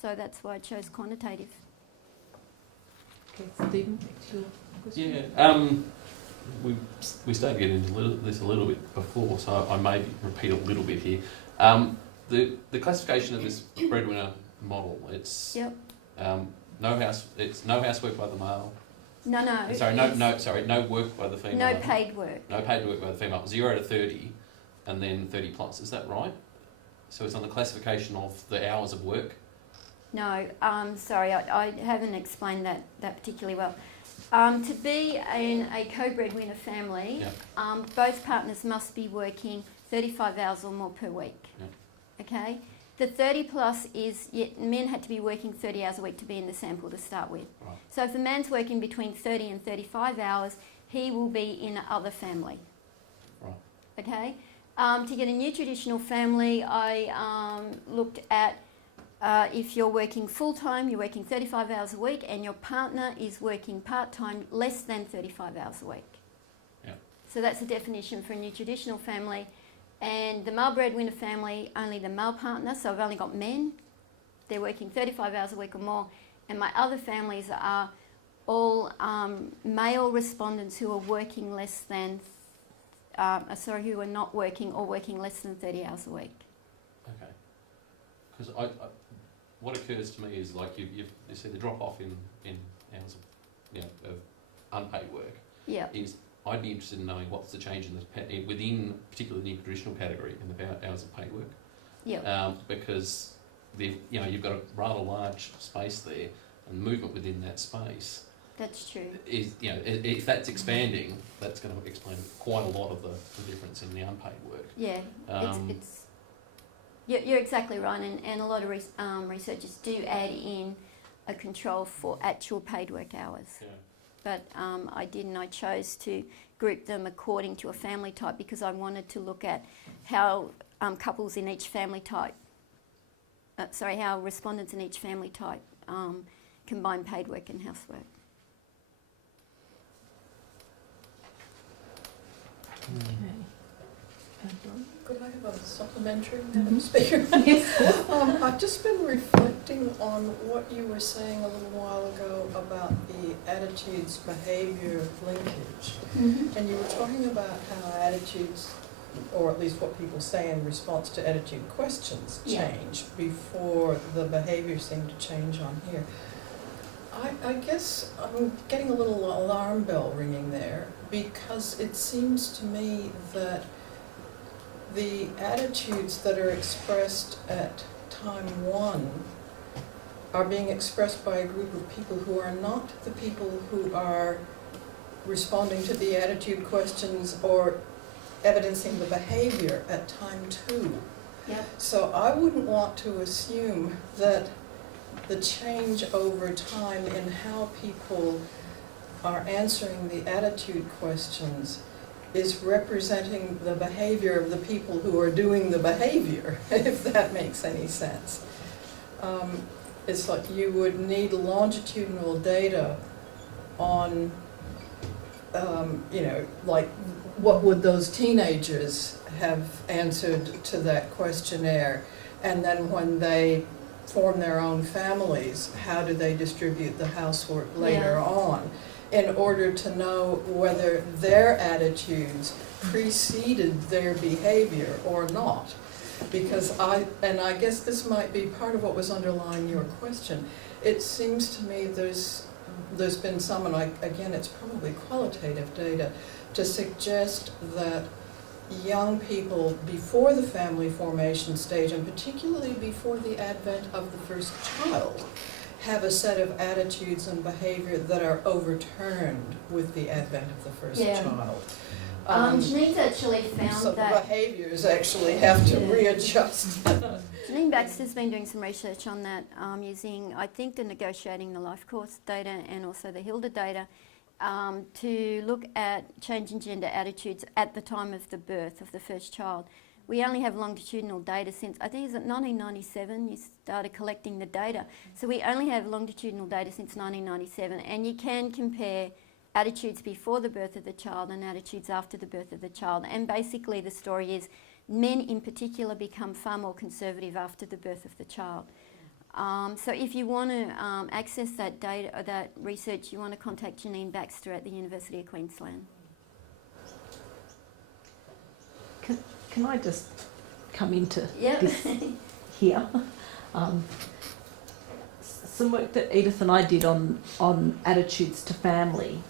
So that's why I chose quantitative. Okay, Stephen, your question? Yeah, we started getting into this a little bit before, so I may repeat a little bit here. The classification of this breadwinner model, it's no housework by the male. No. No work by the female. No paid work. No paid work by the female. 0 to 30, and then 30 plus. Is that right? So it's on the classification of the hours of work. No, sorry, I haven't explained that particularly well. To be in a co-breadwinner family, both partners must be working 35 hours or more per week. Okay? The 30 plus is, men had to be working 30 hours a week to be in the sample to start with. Right. So if a man's working between 30 and 35 hours, he will be in a other family. Right. Okay? To get a new traditional family, I looked at if you're working full-time, you're working 35 hours a week, and your partner is working part-time, less than 35 hours a week. Yeah. So that's the definition for a new traditional family. And the male breadwinner family, only the male partner, so I've only got men. They're working 35 hours a week or more. And my other families are all male respondents who are working less than, who are not working or working less than 30 hours a week. Okay. Because what occurs to me is like you see the drop off in hours of unpaid work. Yeah. Is I'd be interested in knowing what's the change in the within, particularly the traditional category, in the hours of paid work. Yeah. Because you've got a rather large space there, and movement within that space That's true. is if that's expanding, that's going to explain quite a lot of the difference in the unpaid work. Yeah. You're exactly right, and a lot of researchers do add in a control for actual paid work hours. Yeah. But I didn't. I chose to group them according to a family type because I wanted to look at how couples in each family type, how respondents in each family type combine paid work and housework. Could I have a supplementary, Madam Speaker? Yes. I've just been reflecting on what you were saying a little while ago about the attitudes behaviour linkage. Mm-hmm. And you were talking about how attitudes, or at least what people say in response to attitude questions, change before the behaviour seemed to change on here. I guess I'm getting a little alarm bell ringing there, because it seems to me that the attitudes that are expressed at time one are being expressed by a group of people who are not the people who are responding to the attitude questions or evidencing the behavior at time two. Yep. So I wouldn't want to assume that the change over time in how people are answering the attitude questions is representing the behavior of the people who are doing the behavior, if that makes any sense. It's like you would need longitudinal data on, like what would those teenagers have answered to that questionnaire, and then when they form their own families, how do they distribute the housework later on, in order to know whether their attitudes preceded their behavior or not. Because I guess this might be part of what was underlying your question. It seems to me there's been some, and again it's probably qualitative data, to suggest that young people before the family formation stage, and particularly before the advent of the first child, have a set of attitudes and behavior that are overturned with the advent of the first child. Janine's actually found so that... the behaviors actually have to readjust. Janine Baxter's been doing some research on that using, I think, the Negotiating the Life course data and also the Hilda data to look at change in gender attitudes at the time of the birth of the first child. We only have longitudinal data since, I think it's 1997 you started collecting the data. So we only have longitudinal data since 1997, and you can compare attitudes before the birth of the child and attitudes after the birth of the child. And basically the story is men in particular become far more conservative after the birth of the child. So if you want to access that data, or that research, you want to contact Janine Baxter at the University of Queensland. Can I just come into Yep. this here? Some work that Edith and I did on attitudes to family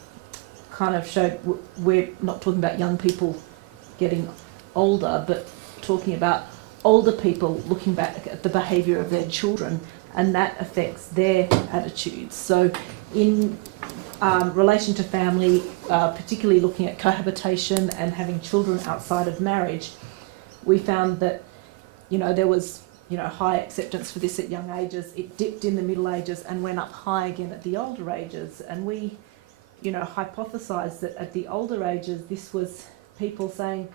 kind of showed we're not talking about young people getting older, but talking about older people looking back at the behaviour of their children, and that affects their attitudes. So in relation to family, particularly looking at cohabitation and having children outside of marriage, we found that, there was, high acceptance for this at young ages. It dipped in the Middle Ages and went up high again at the older ages. And we, hypothesised that at the older ages, this was people saying,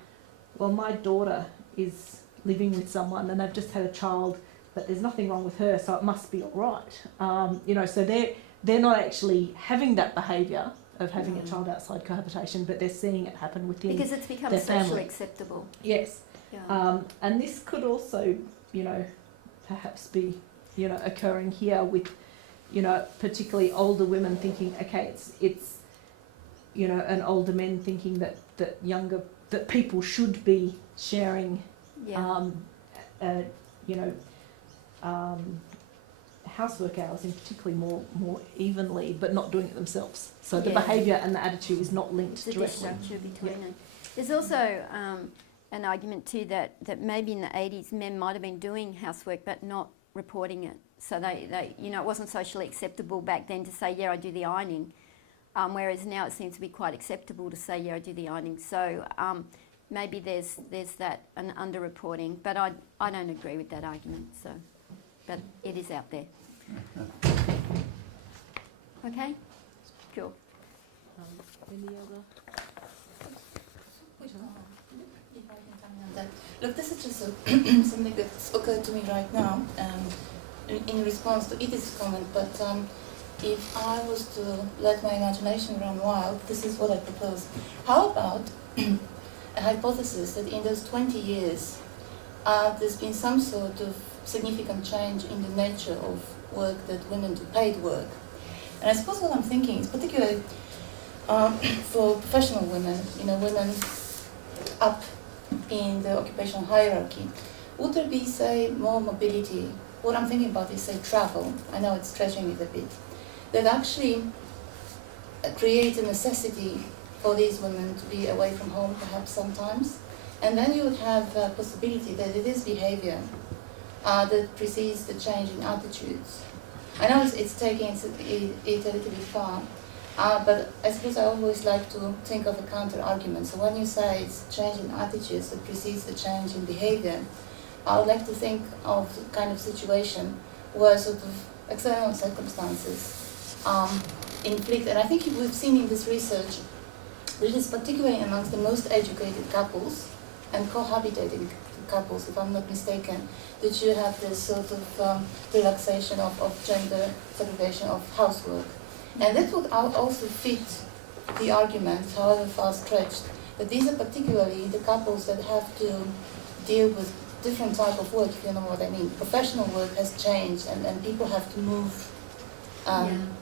well, my daughter is living with someone and they've just had a child, but there's nothing wrong with her, so it must be all right. So they're not actually having that behaviour of having a child outside cohabitation, but they're seeing it happen within Because it's become their socially family. acceptable. Yes. Yeah. And this could also, perhaps be, occurring here with you know, particularly older women thinking, okay, it's you know, and older men thinking that people should be sharing, Yeah. you know, housework hours, in particularly more evenly, but not doing it themselves. So the Yeah. behaviour and the attitude is not linked The directly. disjuncture between them. There's also an argument too that maybe in the 80s men might have been doing housework but not reporting it. So they you know, it wasn't socially acceptable back then to say, yeah, I do the ironing. Whereas now it seems to be quite acceptable to say, yeah, I do the ironing. So maybe there's that, an underreporting, but I don't agree with that argument. So, but it is out there. Okay, cool. Any other? If I can comment on that. Look, this is just something that's occurred to me right now in response to Edith's comment, but if I was to let my imagination run wild, this is what I propose. How about a hypothesis that in those 20 years there's been some sort of significant change in the nature of work that women do, paid work. And I suppose what I'm thinking is particularly for professional women, you know, women up in the occupational hierarchy, would there be, say, more mobility? What I'm thinking about is, say, travel. I know it's stretching it a bit. That actually creates a necessity for these women to be away from home, perhaps sometimes. And then you would have a possibility that it is behavior that precedes the change in attitudes. I know it's taking it a little bit far, but I suppose I always like to think of a counter-argument. So when you say it's change in attitudes that precedes the change in behavior, I would like to think of the kind of situation where sort of external circumstances inflict, and I think we've seen in this research that it is particularly amongst the most educated couples and cohabitating couples, if I'm not mistaken, that you have this sort of relaxation of gender segregation of housework. And that would also fit the argument, however far stretched, that these are particularly the couples that have to deal with different type of work, if you know what I mean. Professional work has changed and people have to move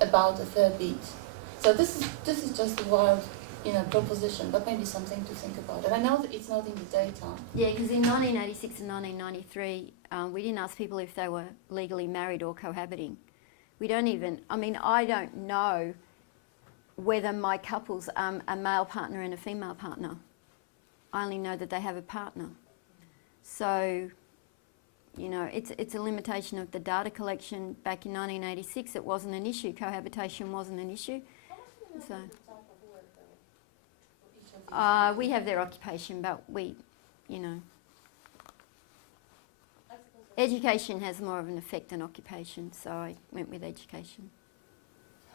about a fair bit. So this is just a wild, you know, proposition, but maybe something to think about. And I know that it's not in the data. Yeah, because in 1986 and 1993, we didn't ask people if they were legally married or cohabiting. We don't even, I mean, I don't know whether my couple's a male partner and a female partner. I only know that they have a partner. So, you know, it's a limitation of the data collection. Back in 1986, it wasn't an issue. Cohabitation wasn't an issue. So, we have their occupation, but we, you know, education has more of an effect on occupation, so I went with education.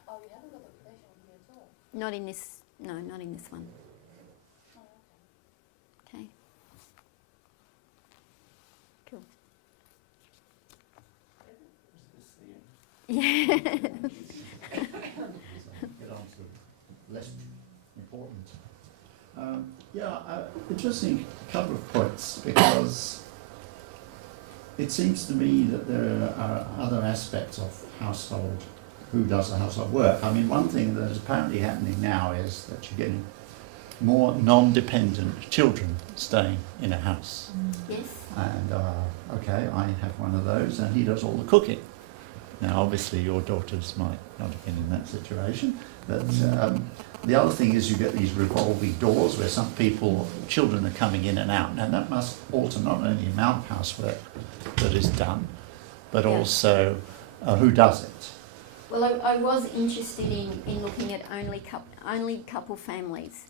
Oh, we haven't got occupation here at all? Not in this, no, not in this one. Oh, Okay. Cool. Yeah. Get on to less important. Interesting couple of points, because it seems to me that there are other aspects of household, who does the household work. I mean, one thing that is apparently happening now is that you're getting more non-dependent children staying in a house. Yes. And, okay, I have one of those, and he does all the cooking. Now, obviously, your daughters might not have been in that situation, but the other thing is you get these revolving doors where some people, children are coming in and out. Now, that must alter not only the amount of housework that is done, but also who does it. Well, I was interested in looking at only couple families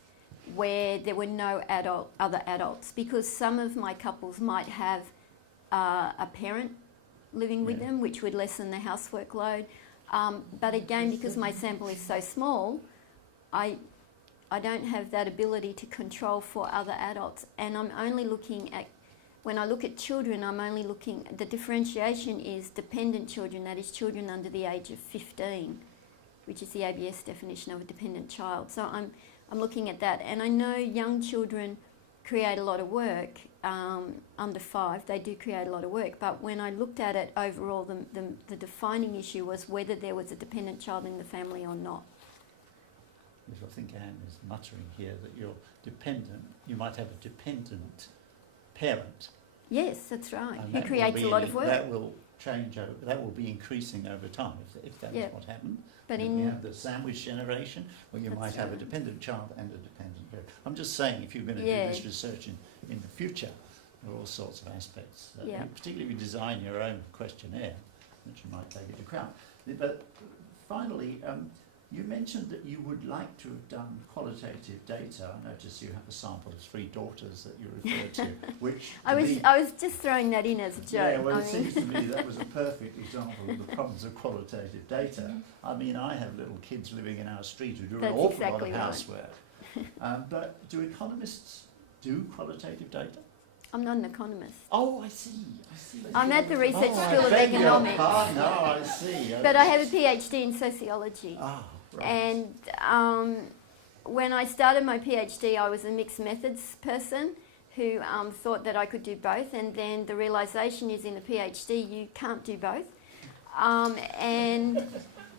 where there were no other adults, because some of my couples might have a parent living with them, which would lessen the housework load. But again, because my sample is so small, I don't have that ability to control for other adults. And I'm only looking at, when I look at children, I'm only looking, the differentiation is dependent children, that is children under the age of 15, which is the ABS definition of a dependent child. So I'm looking at that. And I know young children create a lot of work, under 5, they do create a lot of work. But when I looked at it overall, the defining issue was whether there was a dependent child in the family or not. Yes, I think Anne is muttering here that you're dependent. You might have a dependent parent. Yes, that's right. And Who that creates will a be- lot of work. That will change over. That will be increasing over time if that Yeah. is what happened. But Then in we have the sandwich generation where you That's might have a right. dependent child and a dependent parent. I'm just saying, if you're going to Yeah. do this research in the future, there are all sorts of aspects. Yeah. Particularly if you design your own questionnaire, which you might take into account. But finally, you mentioned that you would like to have done qualitative data. I notice you have a sample of 3 daughters that you referred to, which I was just throwing that in as a joke. yeah, well, I it seems to me that was a perfect example of the problems of qualitative data. I mean, I have little kids living in our street who do an That's awful exactly lot of right. housework. But do economists do qualitative data? I'm not an economist. Oh, I see. I'm at the Research Oh, I School of beg your Economics. pardon. No, I see. But I have a PhD in sociology. Ah, right. And when I started my PhD, I was a mixed methods person who thought that I could do both. And then the realisation is in a PhD, you can't do both. And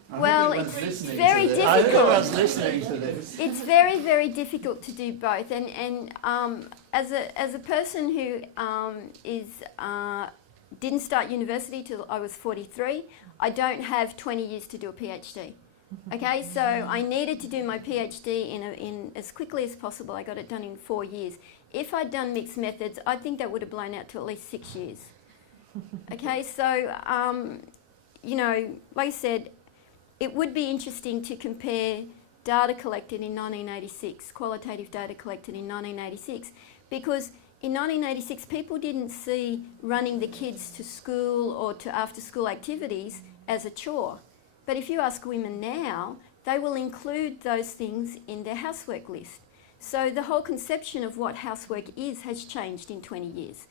well, it's very difficult. I think everyone's listening to this. It's very, very difficult to do both. And as a person who didn't start university till I was 43, I don't have 20 years to do a PhD. Okay, so I needed to do my PhD in as quickly as possible. I got it done in 4 years. If I'd done mixed methods, I think that would have blown out to at least 6 years. Okay, so you know, like I said, it would be interesting to compare data collected in 1986, qualitative data collected in 1986, because in 1986 people didn't see running the kids to school or to after-school activities as a chore. But if you ask women now, they will include those things in their housework list. So the whole conception of what housework is has changed in 20 years.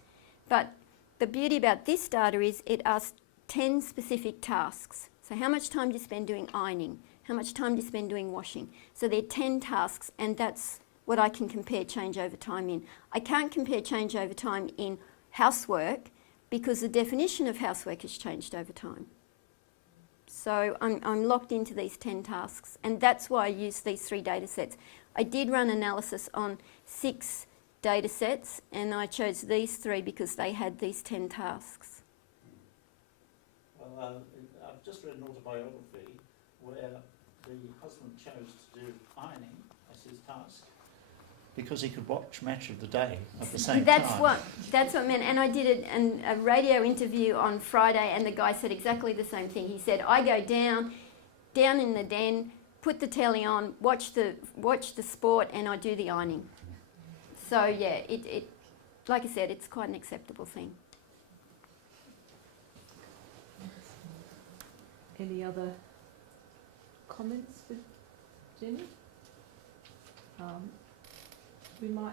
But the beauty about this data is it asks 10 specific tasks. So how much time do you spend doing ironing? How much time do you spend doing washing? So there are 10 tasks, and that's what I can compare change over time in. I can't compare change over time in housework because the definition of housework has changed over time. So I'm locked into these 10 tasks, and that's why I use these 3 data sets. I did run analysis on 6 data sets, and I chose these 3 because they had these 10 tasks. Well, I've just read an autobiography where the husband chose to do ironing as his task because he could watch Match of the Day at the same That's time. what I meant. And I did a radio interview on Friday, and the guy said exactly the same thing. He said, I go down in the den, put the telly on, watch the sport, and I do the ironing. So yeah, it like I said, it's quite an acceptable thing. Any other comments for Jenny? We might